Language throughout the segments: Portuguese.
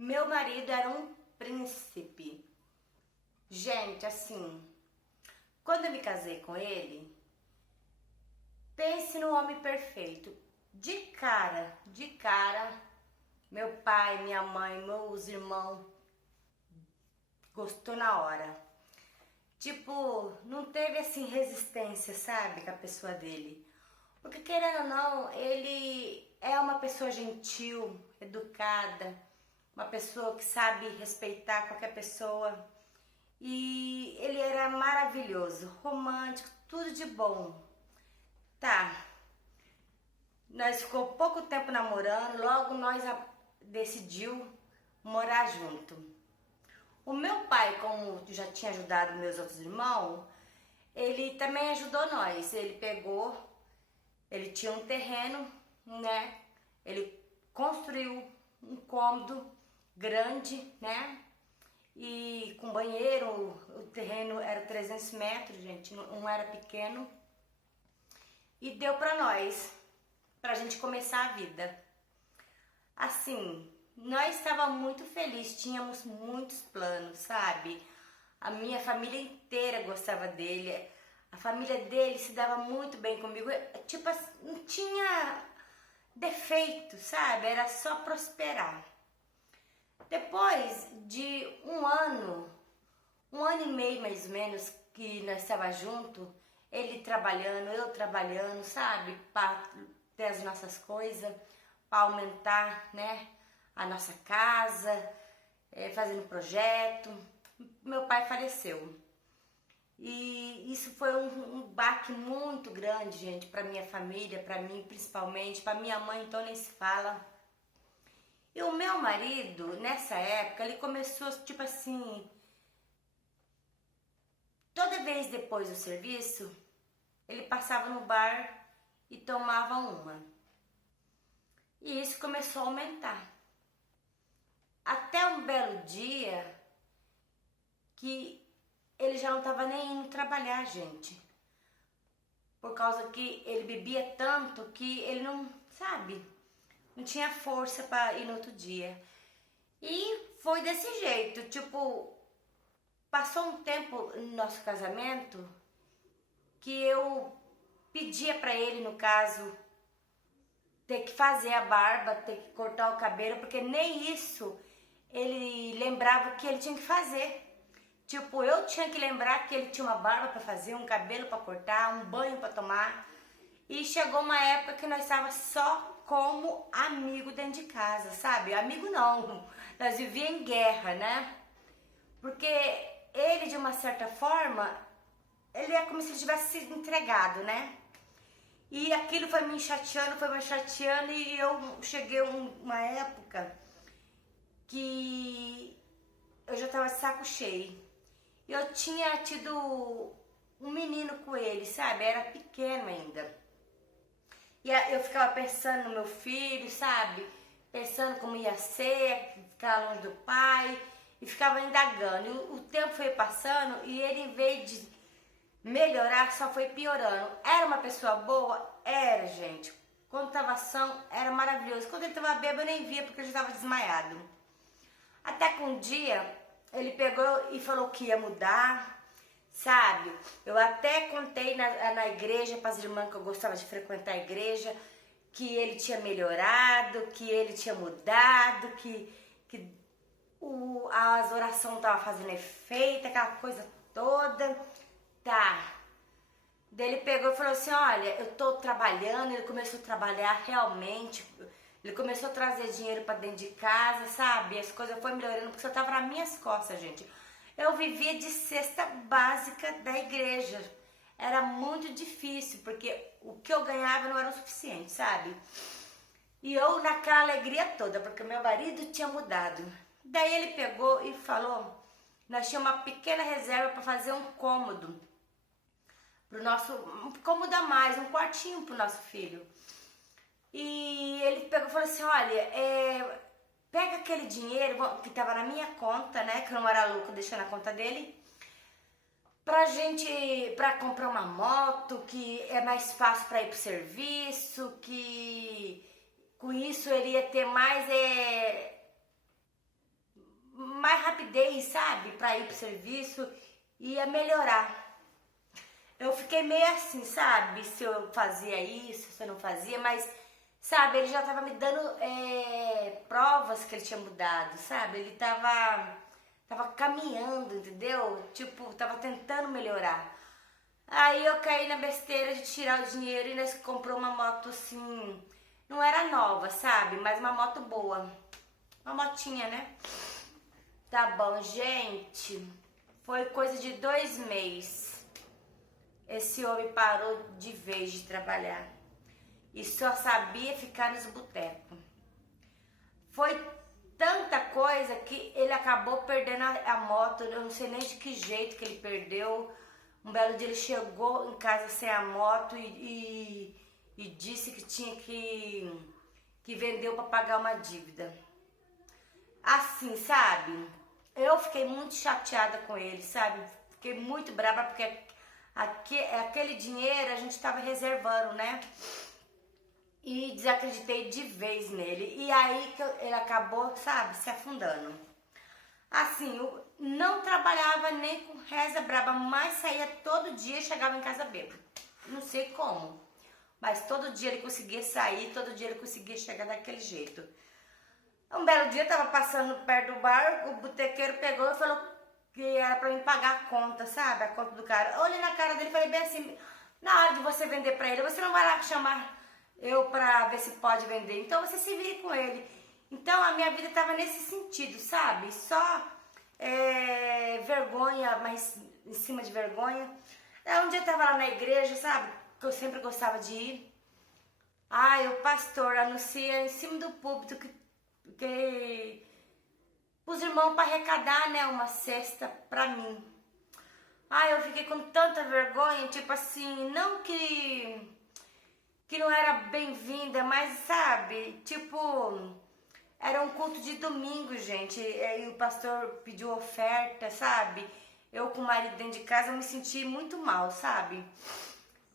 Meu marido era um príncipe. Gente, assim, quando eu me casei com ele, pense no homem perfeito. De cara, meu pai, minha mãe, meus irmãos gostou na hora. Tipo, não teve assim resistência, sabe, com a pessoa dele. Porque querendo ou não, ele é uma pessoa gentil, educada, uma pessoa que sabe respeitar qualquer pessoa. E ele era maravilhoso, romântico, tudo de bom. Tá, nós ficou pouco tempo namorando, logo nós decidiu morar junto. O meu pai, como já tinha ajudado meus outros irmãos, ele também ajudou nós. Ele tinha um terreno, né? Ele construiu um cômodo grande, né? E com banheiro, o terreno era 300 metros, gente, não era pequeno. E deu pra gente começar a vida. Assim, nós estávamos muito felizes, tínhamos muitos planos, sabe? A minha família inteira gostava dele, a família dele se dava muito bem comigo. Tipo, não tinha defeito, sabe? Era só prosperar. Depois de um ano e meio mais ou menos que nós estávamos juntos, ele trabalhando, eu trabalhando, sabe? Para ter as nossas coisas, para aumentar, né? A nossa casa, fazendo projeto. Meu pai faleceu. E isso foi um baque muito grande, gente, para minha família, para mim principalmente, para minha mãe, então nem se fala. E o meu marido, nessa época, ele começou, tipo assim, toda vez depois do serviço, ele passava no bar e tomava uma. E isso começou a aumentar. Até um belo dia que ele já não estava nem indo trabalhar, gente. Por causa que ele bebia tanto que ele não, sabe, não tinha força para ir no outro dia. E foi desse jeito, tipo, passou um tempo no nosso casamento que eu pedia para ele, no caso, ter que fazer a barba, ter que cortar o cabelo, porque nem isso ele lembrava que ele tinha que fazer. Tipo, eu tinha que lembrar que ele tinha uma barba para fazer, um cabelo para cortar, um banho para tomar. E chegou uma época que nós estávamos só como amigo dentro de casa, sabe? Amigo não, nós vivíamos em guerra, né? Porque ele, de uma certa forma, ele é como se ele tivesse sido entregado, né? E aquilo foi me chateando e eu cheguei uma época que eu já tava de saco cheio. Eu tinha tido um menino com ele, sabe? Era pequeno ainda. E eu ficava pensando no meu filho, sabe? Pensando como ia ser, ficar longe do pai. E ficava indagando. E o tempo foi passando e ele, em vez de melhorar, só foi piorando. Era uma pessoa boa? Era, gente. Quando tava são, era maravilhoso. Quando ele tava bêbado, eu nem via porque eu já tava desmaiado. Até que um dia, ele pegou e falou que ia mudar, sabe? Eu até contei na igreja para as irmãs que eu gostava de frequentar a igreja, que ele tinha melhorado, que ele tinha mudado, que as orações estavam fazendo efeito, aquela coisa toda. Tá. Daí ele pegou e falou assim, olha, eu tô trabalhando, ele começou a trabalhar realmente, ele começou a trazer dinheiro pra dentro de casa, sabe? As coisas foram melhorando, porque só tava nas minhas costas, gente. Eu vivia de cesta básica da igreja. Era muito difícil, porque o que eu ganhava não era o suficiente, sabe? E eu naquela alegria toda, porque meu marido tinha mudado. Daí ele pegou e falou, nós tínhamos uma pequena reserva para fazer um cômodo. Um cômodo a mais, um quartinho pro nosso filho. E ele pegou e falou assim, olha, pega aquele dinheiro que estava na minha conta, né, que eu não era louco, deixando na conta dele, pra comprar uma moto, que é mais fácil para ir pro serviço, que com isso ele ia ter mais rapidez, sabe? Pra ir pro serviço, ia melhorar. Eu fiquei meio assim, sabe? Se eu fazia isso, se eu não fazia, mas, sabe, ele já tava me dando provas que ele tinha mudado, sabe? Ele tava caminhando, entendeu? Tipo, tava tentando melhorar. Aí eu caí na besteira de tirar o dinheiro e nós comprou uma moto assim, não era nova, sabe? Mas uma moto boa. Uma motinha, né? Tá bom, gente. Foi coisa de 2 meses. Esse homem parou de vez de trabalhar. E só sabia ficar nos botecos. Foi tanta coisa que ele acabou perdendo a moto. Eu não sei nem de que jeito que ele perdeu. Um belo dia ele chegou em casa sem a moto e disse que tinha que vender para pagar uma dívida. Assim, sabe? Eu fiquei muito chateada com ele, sabe? Fiquei muito brava porque aquele dinheiro a gente estava reservando, né? E desacreditei de vez nele. E aí que ele acabou, sabe, se afundando. Assim, eu não trabalhava nem com reza braba, mas saía todo dia e chegava em casa bêbado. Não sei como, mas todo dia ele conseguia sair, todo dia ele conseguia chegar daquele jeito. Um belo dia eu tava passando perto do bar, o botequeiro pegou e falou que era pra mim pagar a conta, sabe? A conta do cara. Eu olhei na cara dele e falei bem assim, na hora de você vender pra ele, você não vai lá chamar eu pra ver se pode vender. Então você se vire com ele. Então a minha vida tava nesse sentido, sabe? Só vergonha, mas em cima de vergonha. Um dia eu tava lá na igreja, sabe? Que eu sempre gostava de ir. Ai, o pastor anuncia em cima do púlpito que os irmãos para arrecadar, né, uma cesta pra mim. Ai, eu fiquei com tanta vergonha, tipo assim, não que não era bem-vinda, mas sabe, tipo, era um culto de domingo, gente, e o pastor pediu oferta, sabe? Eu com o marido dentro de casa, eu me senti muito mal, sabe?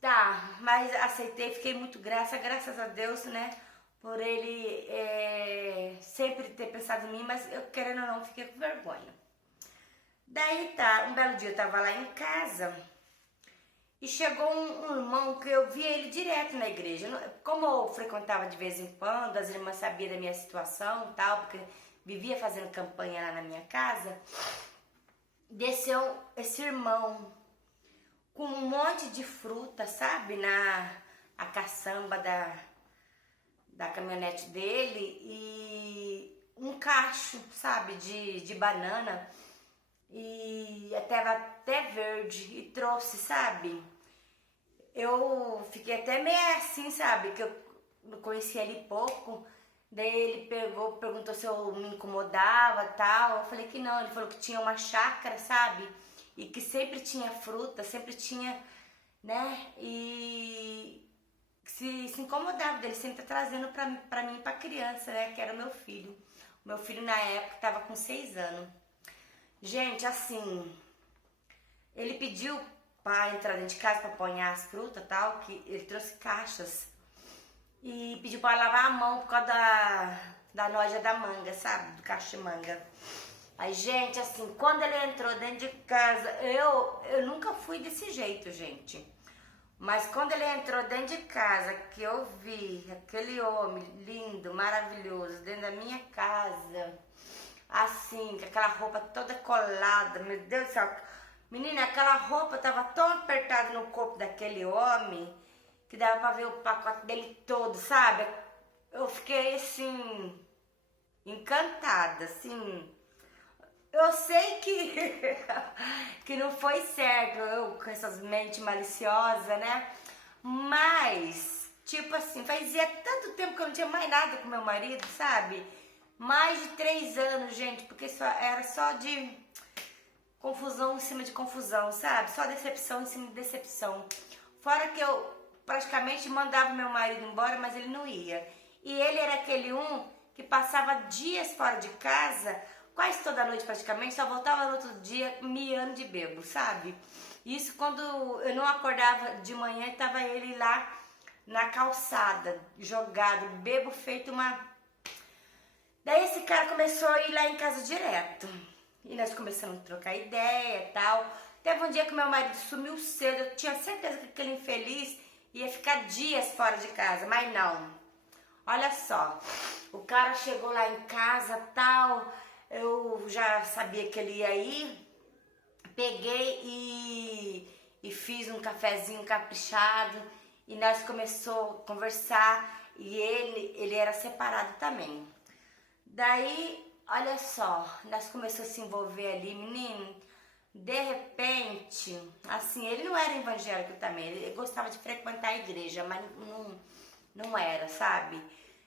Tá, mas aceitei, fiquei muito graças a Deus, né? Por ele sempre ter pensado em mim, mas eu, querendo ou não, fiquei com vergonha. Daí tá, um belo dia eu tava lá em casa e chegou um irmão que eu via ele direto na igreja. Como eu frequentava de vez em quando, as irmãs sabiam da minha situação e tal, porque vivia fazendo campanha lá na minha casa, desceu esse irmão com um monte de fruta, sabe, a caçamba da caminhonete dele e um cacho, sabe, de banana e até verde e trouxe, sabe? Eu fiquei até meio assim, sabe, que eu não conhecia ele pouco. Daí ele perguntou se eu me incomodava e tal. Eu falei que não, ele falou que tinha uma chácara, sabe? E que sempre tinha fruta, sempre tinha, né? E se incomodava dele sempre trazendo pra mim e pra criança, né? Que era o meu filho. O meu filho na época tava com 6 anos. Gente, assim, ele pediu pra entrar dentro de casa pra apanhar as frutas e tal, que ele trouxe caixas. E pediu pra lavar a mão por causa da loja da manga, sabe? Do cacho de manga. Aí, gente, assim, quando ele entrou dentro de casa, eu nunca fui desse jeito, gente. Mas quando ele entrou dentro de casa, que eu vi aquele homem lindo, maravilhoso, dentro da minha casa, assim, com aquela roupa toda colada, meu Deus do céu. Menina, aquela roupa tava tão apertada no corpo daquele homem, que dava pra ver o pacote dele todo, sabe? Eu fiquei, assim, encantada, assim. Eu sei que não foi certo, eu com essas mentes maliciosas, né? Mas, tipo assim, fazia tanto tempo que eu não tinha mais nada com meu marido, sabe? Mais de 3 anos, gente, porque era só de confusão em cima de confusão, sabe? Só decepção em cima de decepção. Fora que eu praticamente mandava meu marido embora, mas ele não ia. E ele era aquele que passava dias fora de casa, quase toda noite praticamente, só voltava no outro dia miando de bebo, sabe? Isso quando eu não acordava de manhã e tava ele lá na calçada, jogado, bebo feito uma... Daí esse cara começou a ir lá em casa direto. e nós começamos a trocar ideia e tal. Teve um dia que meu marido sumiu cedo, eu tinha certeza que aquele infeliz ia ficar dias fora de casa, mas não. Olha só, o cara chegou lá em casa, tal, eu já sabia que ele ia ir, peguei e fiz um cafezinho caprichado e nós começamos a conversar e ele era separado também. Daí, olha só, nós começamos a se envolver ali, menino, de repente, assim, ele não era evangélico também, ele gostava de frequentar a igreja, mas não era, sabe?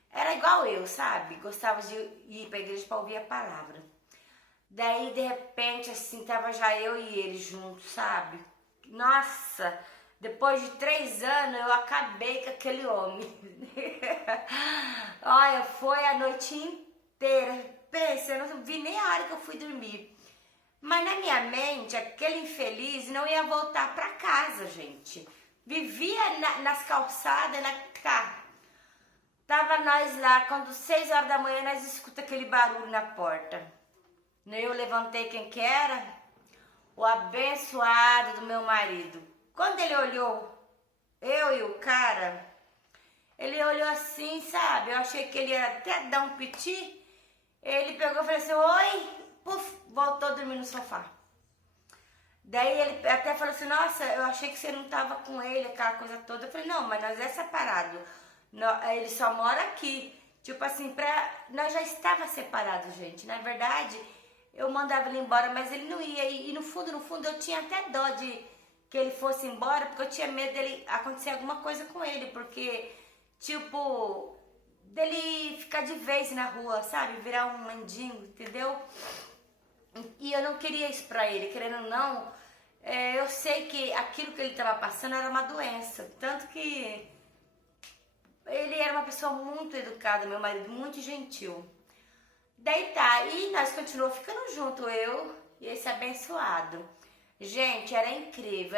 Era igual eu, sabe? Gostava de ir pra igreja pra ouvir a palavra. Daí, de repente, assim, tava já eu e ele juntos, sabe? Nossa, depois de 3 anos, eu acabei com aquele homem. Olha, foi a noite inteira. Pensa, eu não vi nem a hora que eu fui dormir. Mas na minha mente, aquele infeliz não ia voltar pra casa, gente. Vivia nas calçadas, Tava nós lá, quando 6 horas da manhã, nós escutamos aquele barulho na porta. Eu levantei, quem que era? O abençoado do meu marido. Quando ele olhou, eu e o cara, ele olhou assim, sabe? Eu achei que ele ia até dar um piti. Ele pegou e falou assim, oi, puf, voltou a dormir no sofá. Daí ele até falou assim, nossa, eu achei que você não tava com ele, aquela coisa toda. Eu falei, não, mas nós é separado. Ele só mora aqui. Tipo assim, nós já estava separados, gente. Na verdade, eu mandava ele embora, mas ele não ia. E no fundo, eu tinha até dó de que ele fosse embora, porque eu tinha medo dele acontecer alguma coisa com ele. Porque, tipo, dele ficar de vez na rua, sabe? Virar um mendigo, entendeu? E eu não queria isso pra ele, querendo ou não. Eu sei que aquilo que ele estava passando era uma doença. Tanto que ele era uma pessoa muito educada, meu marido, muito gentil. Daí tá, e nós continuamos ficando junto, eu e esse abençoado. Gente, era incrível,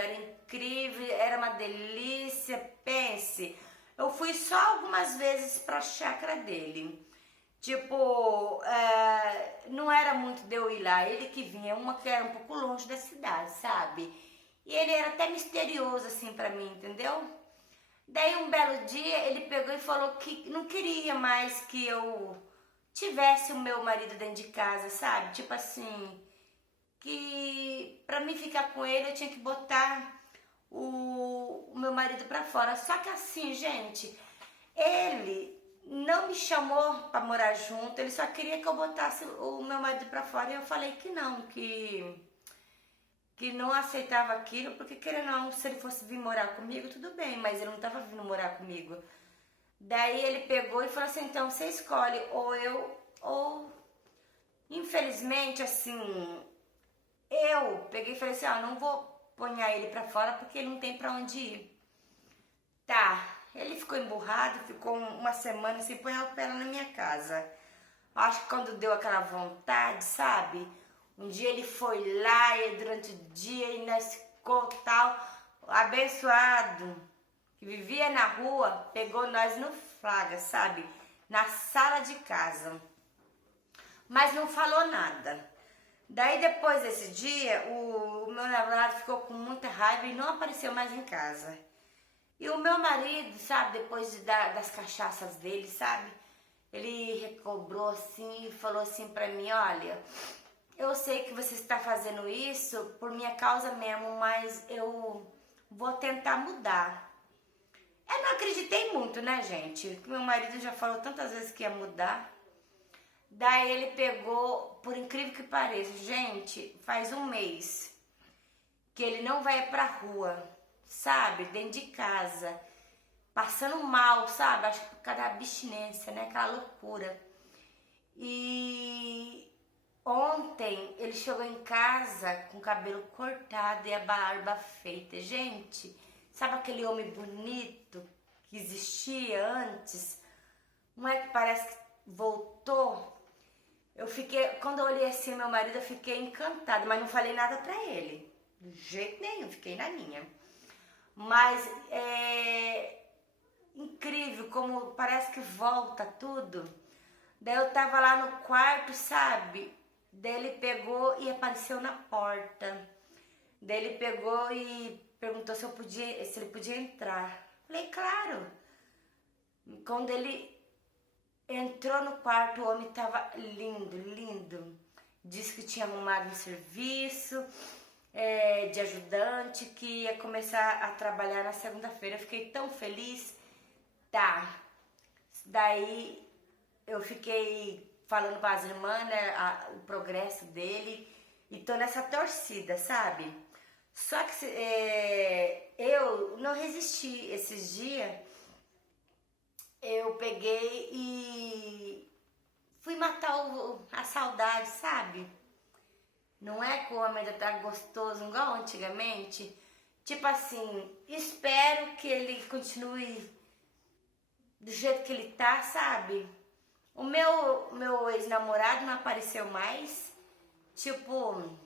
era uma delícia, pense. Eu fui só algumas vezes pra chácara dele. Tipo, não era muito de eu ir lá, ele que vinha, uma que era um pouco longe da cidade, sabe? E ele era até misterioso assim pra mim, entendeu? Daí um belo dia ele pegou e falou que não queria mais que eu tivesse o meu marido dentro de casa, sabe? Tipo assim, que pra mim ficar com ele eu tinha que botar o meu marido pra fora. Só que assim, gente, ele não me chamou pra morar junto, ele só queria que eu botasse o meu marido pra fora e eu falei que não, que não aceitava aquilo, porque querendo ou não, se ele fosse vir morar comigo, tudo bem, mas ele não estava vindo morar comigo. Daí ele pegou e falou assim, então você escolhe, ou eu, ou... Infelizmente, assim, eu peguei e falei assim, não vou ponhar ele pra fora porque ele não tem pra onde ir. Tá, ele ficou emburrado, ficou uma semana sem pôr o pé na minha casa. Acho que quando deu aquela vontade, sabe? Um dia ele foi lá e durante o dia e nós ficou tal, abençoado, que vivia na rua, pegou nós no flagra, sabe? Na sala de casa. Mas não falou nada. Daí depois desse dia, o meu namorado ficou com muita raiva e não apareceu mais em casa. E o meu marido, sabe, depois das cachaças dele, sabe? Ele recobrou assim e falou assim pra mim, olha... Eu sei que você está fazendo isso por minha causa mesmo, mas eu vou tentar mudar. Eu não acreditei muito, né, gente? Meu marido já falou tantas vezes que ia mudar. Daí ele pegou, por incrível que pareça, gente, faz 1 mês que ele não vai pra rua, sabe? Dentro de casa, passando mal, sabe? Acho que por causa da abstinência, né? Aquela loucura. E... Ontem ele chegou em casa com o cabelo cortado e a barba feita. Gente, sabe aquele homem bonito que existia antes? Não é que parece que voltou? Quando eu olhei assim meu marido, eu fiquei encantada, mas não falei nada pra ele. De jeito nenhum, fiquei na minha. Mas é incrível como parece que volta tudo. Daí eu tava lá no quarto, sabe? Daí ele pegou e apareceu na porta. Daí ele pegou e perguntou se ele podia entrar. Falei, claro. Quando ele entrou no quarto, o homem tava lindo, lindo. Disse que tinha arrumado um serviço de ajudante, que ia começar a trabalhar na segunda-feira. Eu fiquei tão feliz. Tá. Daí eu fiquei falando para as irmãs, né, o progresso dele. E tô nessa torcida, sabe? Só que eu não resisti esses dias. Eu peguei e fui matar a saudade, sabe? Não é que o homem ainda tá gostoso igual antigamente? Tipo assim, espero que ele continue do jeito que ele tá, sabe? O meu ex-namorado não apareceu mais. Tipo,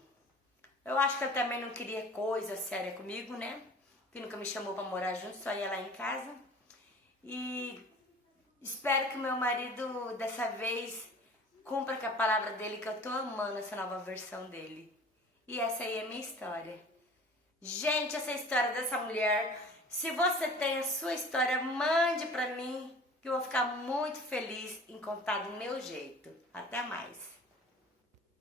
eu acho que ele também não queria coisa séria comigo, né? Que nunca me chamou pra morar junto, só ia lá em casa. E espero que o meu marido dessa vez cumpra com a palavra dele, que eu tô amando essa nova versão dele. E essa aí é a minha história. Gente, essa história dessa mulher, se você tem a sua história, mande pra mim, que eu vou ficar muito feliz em contar do meu jeito. Até mais.